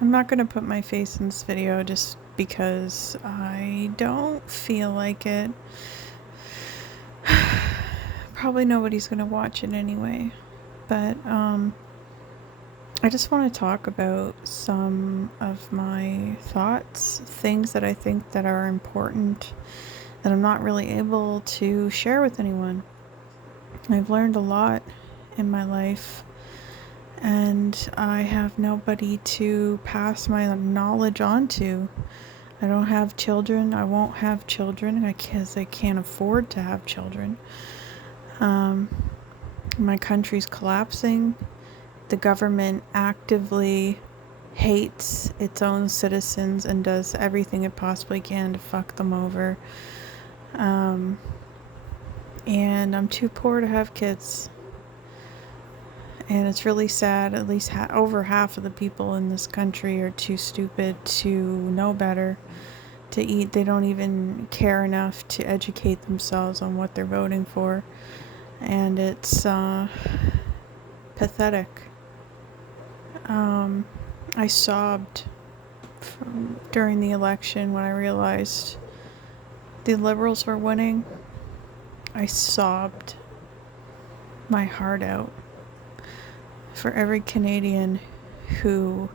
I'm not gonna put my face in this video just because I don't feel like it. Probably nobody's gonna watch it anyway. But I just want to talk about some of my thoughts, things that I think that are important that I'm not really able to share with anyone. I've learned a lot in my life, and I have nobody to pass my knowledge on to. I don't have children. I won't have children because I can't afford to have children. My country's collapsing. The government actively hates its own citizens and does everything it possibly can to fuck them over. And I'm too poor to have kids. And it's really sad. At least over half of the people in this country are too stupid to know better, to eat. They don't even care enough to educate themselves on what they're voting for. And it's pathetic. I sobbed during the election when I realized the Liberals were winning. I sobbed my heart out for every Canadian who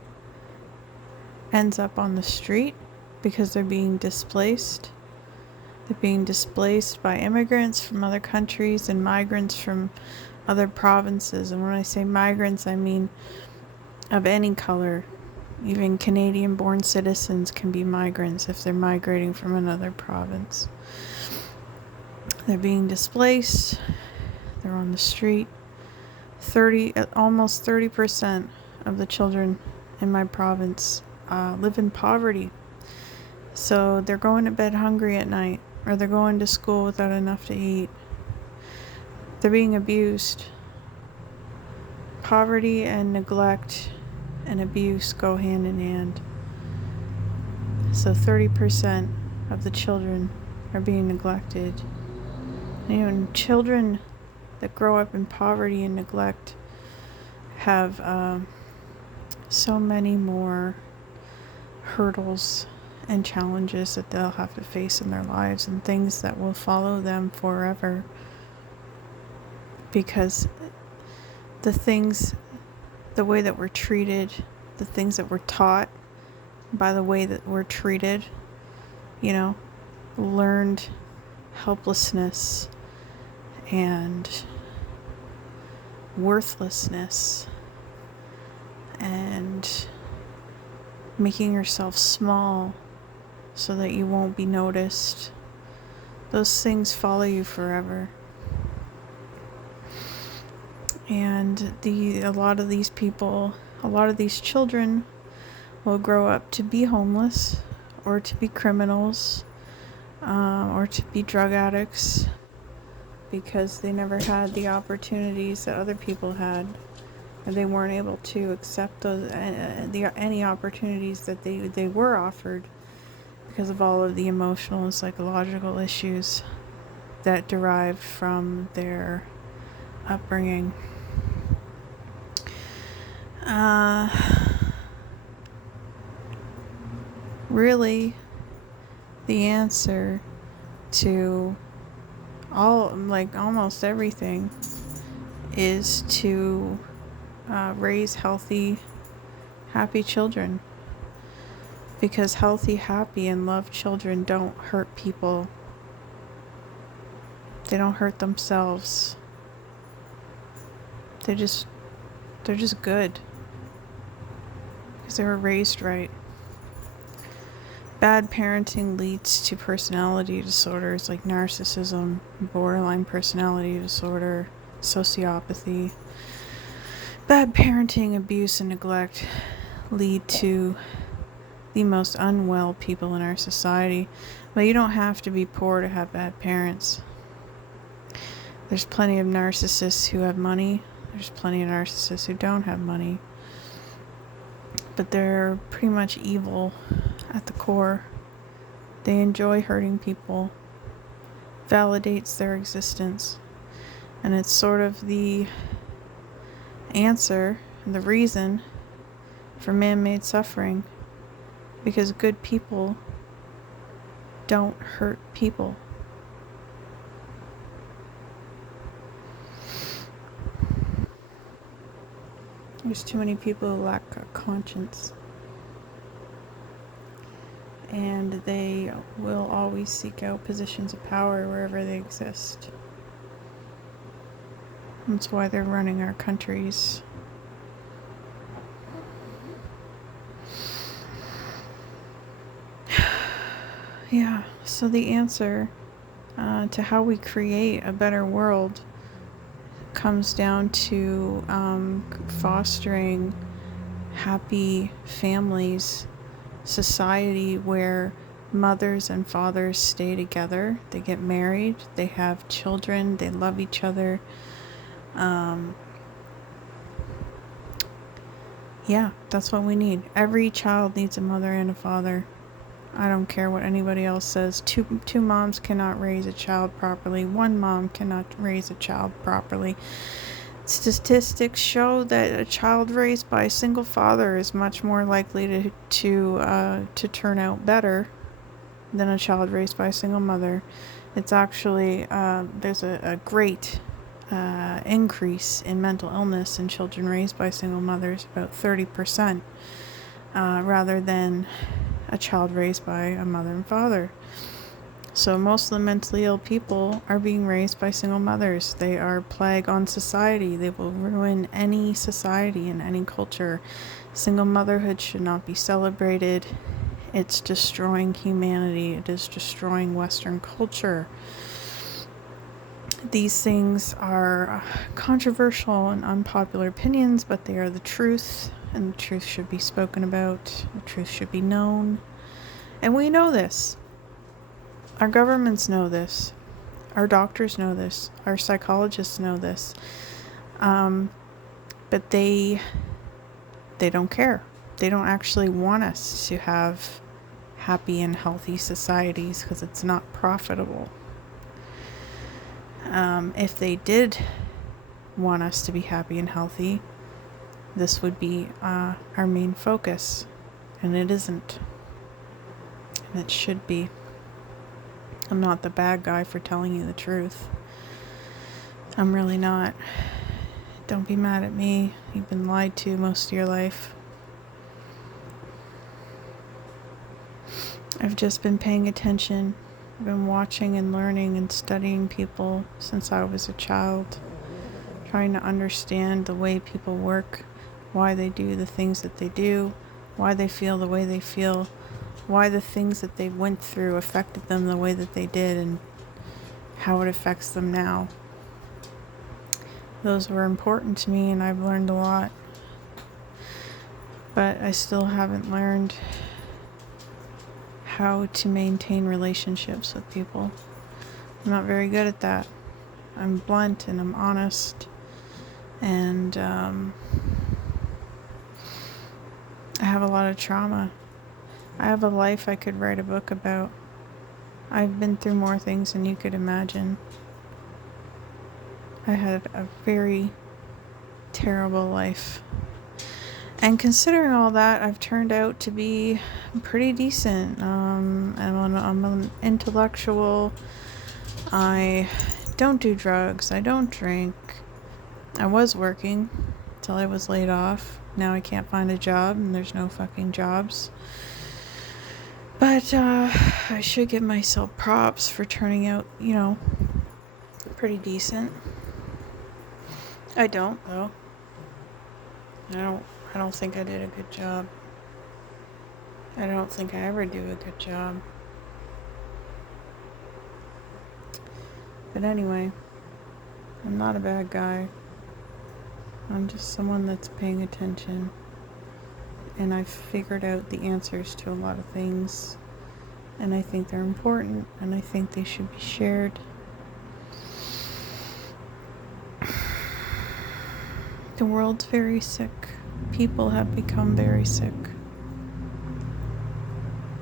ends up on the street because they're being displaced. They're being displaced by immigrants from other countries and migrants from other provinces. And when I say migrants, I mean of any color. Even Canadian-born citizens can be migrants if they're migrating from another province. They're being displaced. They're on the street. Almost 30% of the children in my province live in poverty. So they're going to bed hungry at night, or they're going to school without enough to eat. They're being abused. Poverty and neglect and abuse go hand in hand. So 30% of the children are being neglected. And children that grow up in poverty and neglect have so many more hurdles and challenges that they'll have to face in their lives, and things that will follow them forever, because the way that we're treated, the things that we're taught by the way that we're treated, learned helplessness and worthlessness and making yourself small so that you won't be noticed. Those things follow you forever. And a lot of these children will grow up to be homeless, or to be criminals, or to be drug addicts, because they never had the opportunities that other people had, and they weren't able to accept those any opportunities that they were offered, because of all of the emotional and psychological issues that derived from their upbringing. Really, the answer to almost everything is to raise healthy, happy children. Because healthy, happy, and loved children don't hurt people. They don't hurt themselves. They're just good. Because they were raised right. Bad parenting leads to personality disorders like narcissism, borderline personality disorder, sociopathy. Bad parenting, abuse, and neglect lead to the most unwell people in our society. But you don't have to be poor to have bad parents. There's plenty of narcissists who have money. There's plenty of narcissists who don't have money. But they're pretty much evil at the core. They enjoy hurting people. Validates their existence. And it's sort of the answer, the reason for man-made suffering, because good people don't hurt people. There's too many people who lack a conscience, and they will always seek out positions of power wherever they exist. That's why they're running our countries. Yeah, so the answer to how we create a better world comes down to fostering happy families, society where mothers and fathers stay together, they get married, they have children, they love each other. Yeah, that's what we need. Every child needs a mother and a father. I don't care what anybody else says. Two moms cannot raise a child properly. One mom cannot raise a child properly. Statistics show that a child raised by a single father is much more likely to turn out better than a child raised by a single mother. It's actually there's a great increase in mental illness in children raised by single mothers, about 30%, rather than a child raised by a mother and father. So most of the mentally ill people are being raised by single mothers. They are a plague on society. They will ruin any society and any culture. Single motherhood should not be celebrated. It's destroying humanity. It is destroying Western culture. These things are controversial and unpopular opinions, but they are the truth, and the truth should be spoken about. The truth should be known. And we know this. Our governments know this. Our doctors know this. Our psychologists know this. But they don't care. They don't actually want us to have happy and healthy societies because it's not profitable. If they did want us to be happy and healthy, this would be our main focus, and it isn't. And it should be. I'm not the bad guy for telling you the truth. I'm really not. Don't be mad at me. You've been lied to most of your life. I've just been paying attention. I've been watching and learning and studying people since I was a child, trying to understand the way people work, why they do the things that they do, why they feel the way they feel, why the things that they went through affected them the way that they did, and how it affects them now. Those were important to me, and I've learned a lot. But I still haven't learned how to maintain relationships with people. I'm not very good at that. I'm blunt and I'm honest, and I have a lot of trauma. I have a life I could write a book about. I've been through more things than you could imagine. I had a very terrible life. And considering all that, I've turned out to be pretty decent. I'm an intellectual. I don't do drugs. I don't drink. I was working till I was laid off. Now I can't find a job, and there's no fucking jobs. But I should give myself props for turning out, pretty decent. I don't, though. I don't think I did a good job. I don't think I ever do a good job. But anyway, I'm not a bad guy. I'm just someone that's paying attention. And I've figured out the answers to a lot of things. And I think they're important, and I think they should be shared. The world's very sick. People have become very sick.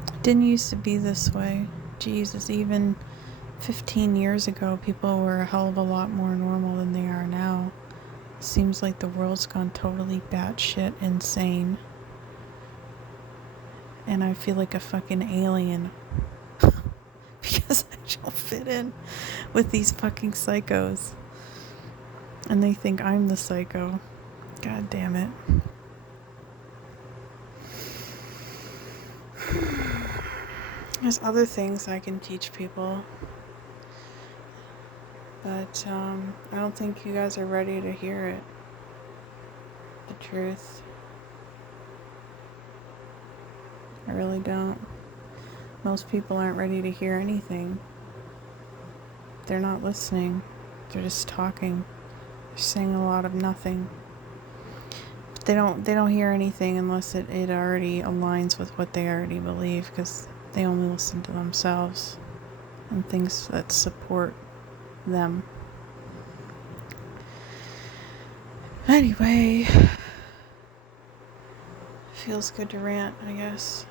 It didn't used to be this way. Jesus, even 15 years ago, people were a hell of a lot more normal than they are now. It seems like the world's gone totally batshit insane. and I feel like a fucking alien because I don't fit in with these fucking psychos. And they think I'm the psycho. God damn it. There's other things I can teach people. But I don't think you guys are ready to hear it. The truth. I really don't. Most people aren't ready to hear anything. They're not listening. They're just talking. They're saying a lot of nothing. But they don't hear anything unless it already aligns with what they already believe, because they only listen to themselves and things that support them. Anyway, feels good to rant, I guess.